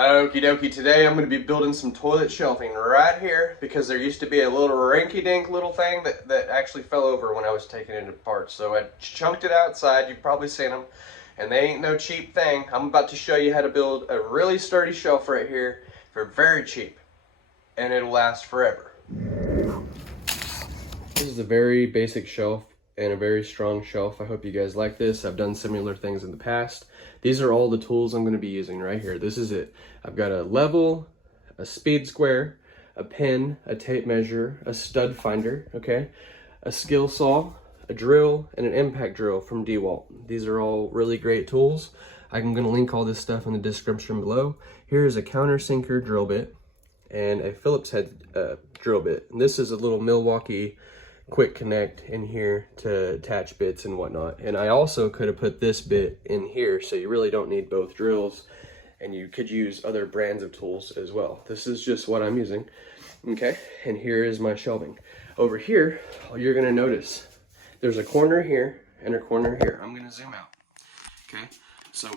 Okie dokie, today I'm going to be building some toilet shelving right here because there used to be a little rinky-dink little thing that actually fell over when I was taking it apart. So I chunked it outside, you've probably seen them, and they ain't no cheap thing. I'm about to show you how to build a really sturdy shelf right here for very cheap, and it'll last forever. This is a very basic shelf and a very strong shelf. I hope you guys like this. I've done similar things in the past. These are all the tools I'm going to be using right here. This is it. I've got a level, a speed square, a pin, a tape measure, a stud finder, okay, a skill saw, a drill, and an impact drill from DeWalt. These are all really great tools. I'm going to link all this stuff in the description below. Here is a countersinker drill bit and a Phillips head drill bit. And this is a little Milwaukee quick connect in here to attach bits and whatnot. And I also could have put this bit in here, so you really don't need both drills, and you could use other brands of tools as well. This is just what I'm using, okay? And here is my shelving. Over here, you're gonna notice there's a corner here and a corner here. I'm gonna zoom out, okay? So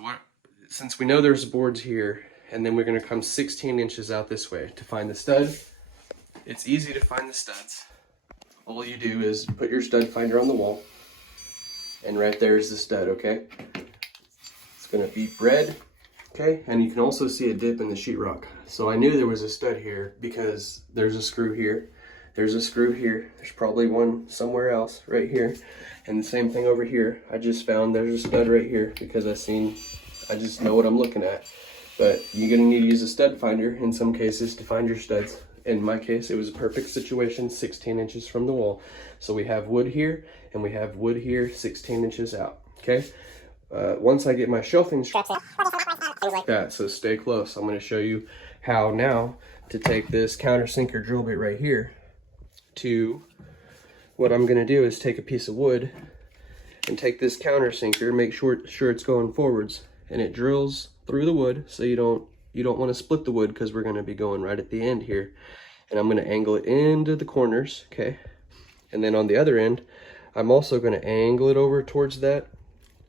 since we know there's boards here, and then we're gonna come 16 inches out this way to find the stud. It's easy to find the studs. All you do is put your stud finder on the wall, and right there is the stud, okay? It's gonna be red, okay? And you can also see a dip in the sheetrock. So I knew there was a stud here because there's a screw here, there's a screw here, there's probably one somewhere else right here, and the same thing over here. I just found there's a stud right here because I just know what I'm looking at. But you're gonna need to use a stud finder in some cases to find your studs. In my case, it was a perfect situation, 16 inches from the wall. So we have wood here, and we have wood here, 16 inches out, okay? Once I get my shelving like that, so stay close. I'm gonna show you how now to take this countersinker drill bit right here to, what I'm gonna do is take a piece of wood and take this countersinker, make sure it's going forwards, and it drills through the wood, so you don't want to split the wood because we're going to be going right at the end here. And I'm going to angle it into the corners, okay? And then on the other end, I'm also going to angle it over towards that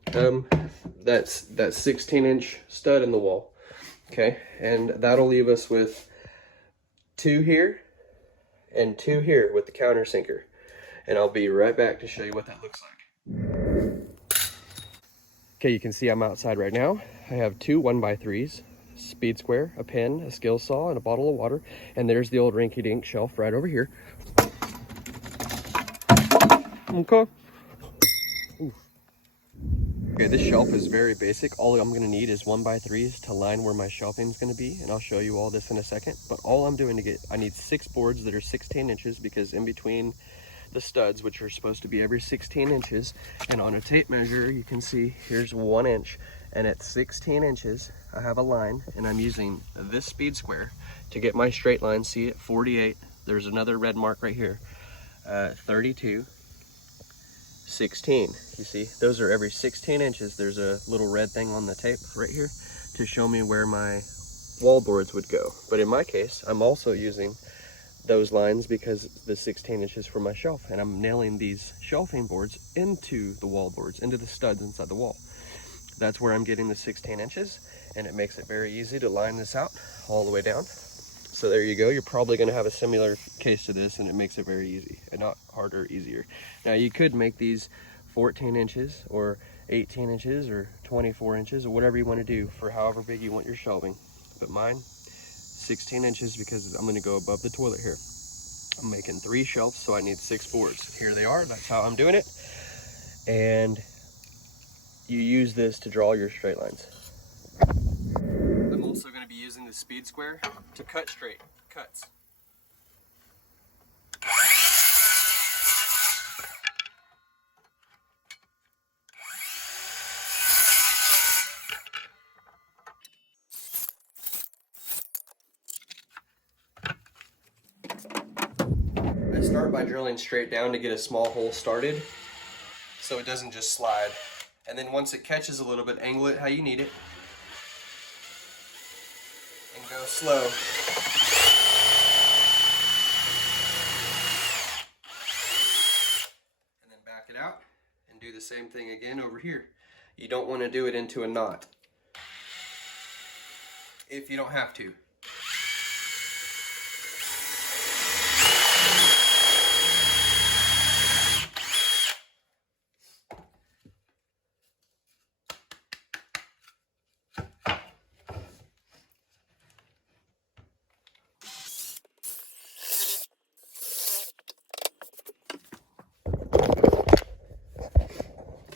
16-inch stud in the wall, okay? And that'll leave us with 2 here and 2 here with the countersinker. And I'll be right back to show you what that looks like. Okay, you can see I'm outside right now. I have 2 1x3s. Speed square, a pen, a skill saw, and a bottle of water. And there's the old rinky-dink shelf right over here. Okay. Oof. Okay, this shelf is very basic. All I'm gonna need is 1x3s to line where my shelving is gonna be, and I'll show you all this in a second. But all I'm doing I need 6 boards that are 16 inches because in between the studs, which are supposed to be every 16 inches, and on a tape measure, you can see here's 1 inch. And at 16 inches, I have a line, and I'm using this speed square to get my straight line. See it, 48. There's another red mark right here. 32, 16. You see, those are every 16 inches. There's a little red thing on the tape right here to show me where my wall boards would go. But in my case, I'm also using those lines because the 16 inches for my shelf, and I'm nailing these shelving boards into the wall boards, into the studs inside the wall. That's where I'm getting the 16 inches, and it makes it very easy to line this out all the way down. So there you go. You're probably going to have a similar case to this, and it makes it very easy, and not harder, easier. Now you could make these 14 inches or 18 inches or 24 inches or whatever you want to do for however big you want your shelving. But mine, 16 inches because I'm going to go above the toilet here. I'm making 3 shelves, so I need 6 boards. Here they are. That's how I'm doing it. And you use this to draw your straight lines. I'm also going to be using the speed square to cut straight cuts. I start by drilling straight down to get a small hole started so it doesn't just slide. And then once it catches a little bit, angle it how you need it. And go slow. And then back it out and do the same thing again over here. You don't want to do it into a knot. if you don't have to.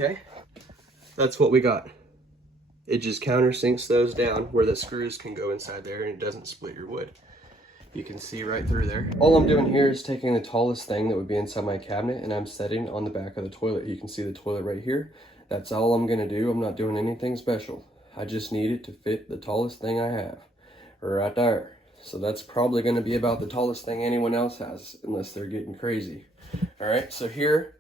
Okay, that's what we got. It just countersinks those down where the screws can go inside there and it doesn't split your wood. You can see right through there. All I'm doing here is taking the tallest thing that would be inside my cabinet and I'm setting on the back of the toilet. You can see the toilet right here. That's all I'm gonna do. I'm not doing anything special. I just need it to fit the tallest thing I have right there. So that's probably gonna be about the tallest thing anyone else has unless they're getting crazy. All right, so here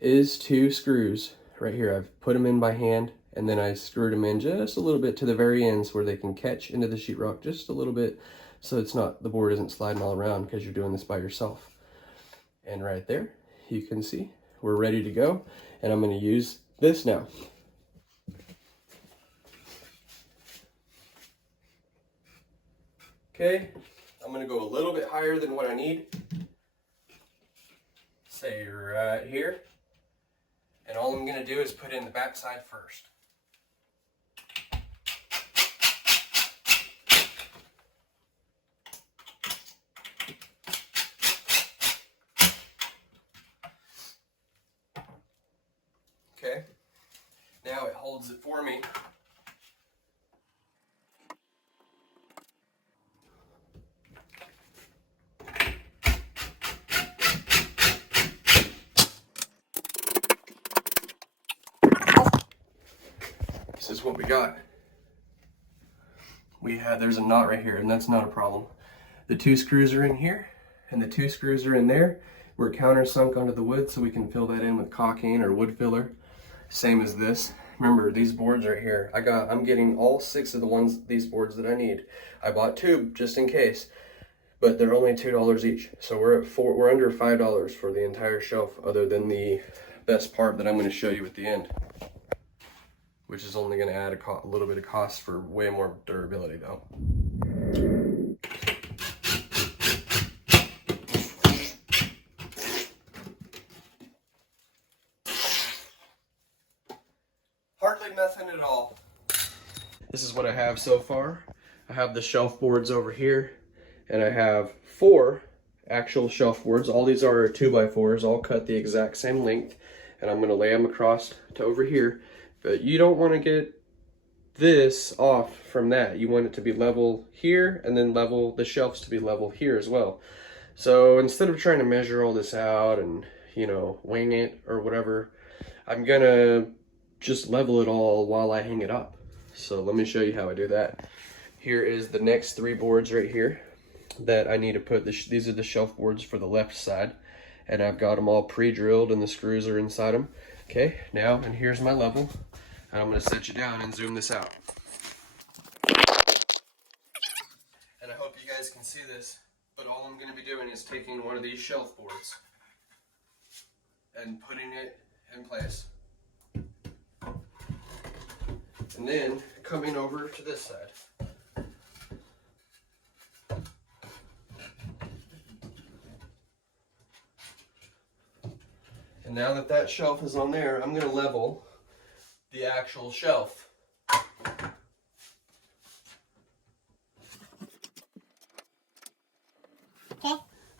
is 2 screws right here. I've put them in by hand and then I screwed them in just a little bit to the very ends where they can catch into the sheetrock just a little bit, so it's not, the board isn't sliding all around because you're doing this by yourself. And right there, you can see we're ready to go. And I'm going to use this now. Okay, I'm going to go a little bit higher than what I need. Say right here. And all I'm going to do is put in the back side first. Okay, now it holds it for me. This is what we got. There's a knot right here, and that's not a problem. The 2 screws are in here, and the 2 screws are in there. We're countersunk onto the wood, so we can fill that in with caulking or wood filler. Same as this. Remember, these boards right here, I'm getting all 6 of these boards that I need. I bought 2 just in case, but they're only $2 each. So we're under $5 for the entire shelf, other than the best part that I'm going to show you at the end, which is only going to add a little bit of cost for way more durability though. Hardly nothing at all. This is what I have so far. I have the shelf boards over here, and I have 4 actual shelf boards. All these are 2x4s, all cut the exact same length, and I'm going to lay them across to over here. But you don't want to get this off from that. You want it to be level here, and then the shelves to be level here as well. So instead of trying to measure all this out and, you know, wing it or whatever, I'm gonna just level it all while I hang it up. So let me show you how I do that. Here is the next 3 boards right here that I need to put. These are the shelf boards for the left side, and I've got them all pre-drilled and the screws are inside them. Okay, now, and here's my level. And I'm going to set you down and zoom this out. And I hope you guys can see this, but all I'm going to be doing is taking one of these shelf boards and putting it in place. And then coming over to this side. And now that that shelf is on there, I'm going to level the actual shelf. Okay.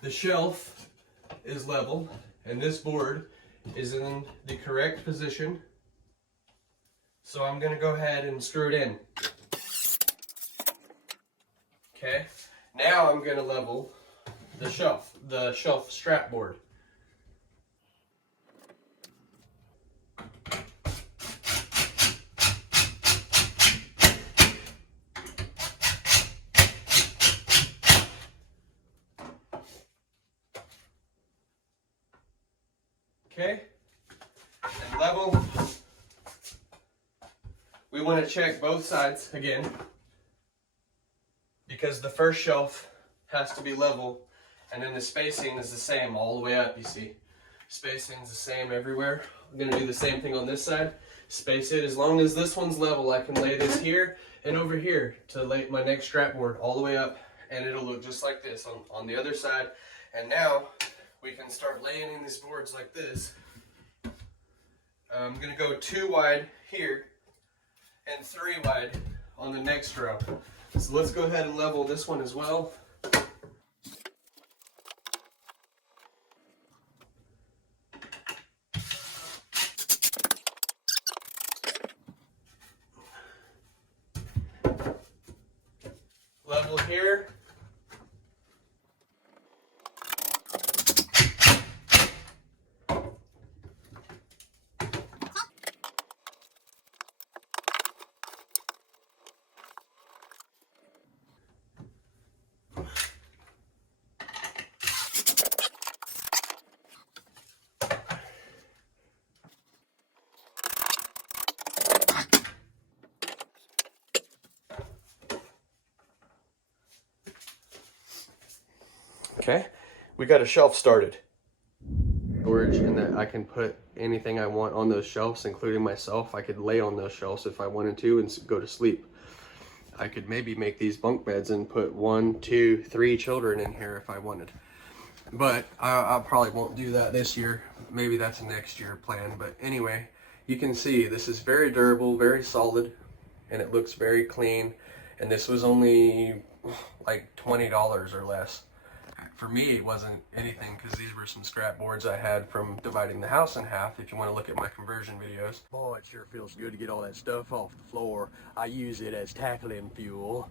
The shelf is level, and this board is in the correct position. So I'm going to go ahead and screw it in. Okay. Now I'm going to level the shelf strap board. Okay, and level. We want to check both sides again, because the first shelf has to be level, and then the spacing is the same all the way up, you see. Spacing is the same everywhere. I'm going to do the same thing on this side. space it. As long as this one's level, I can lay this here and over here to lay my next strap board all the way up, and it'll look just like this on the other side. And now we can start laying in these boards like this. I'm gonna go 2 wide here and 3 wide on the next row. So let's go ahead and level this one as well. Level here. Okay, we got a shelf started. Storage, and that I can put anything I want on those shelves, including myself. I could lay on those shelves if I wanted to and go to sleep. I could maybe make these bunk beds and put 1, 2, 3 children in here if I wanted. But I probably won't do that this year. Maybe that's a next year plan. But anyway, you can see this is very durable, very solid, and it looks very clean. And this was only like $20 or less. For me, it wasn't anything because these were some scrap boards I had from dividing the house in half, if you want to look at my conversion videos. Boy, it sure feels good to get all that stuff off the floor. I use it as tackling fuel.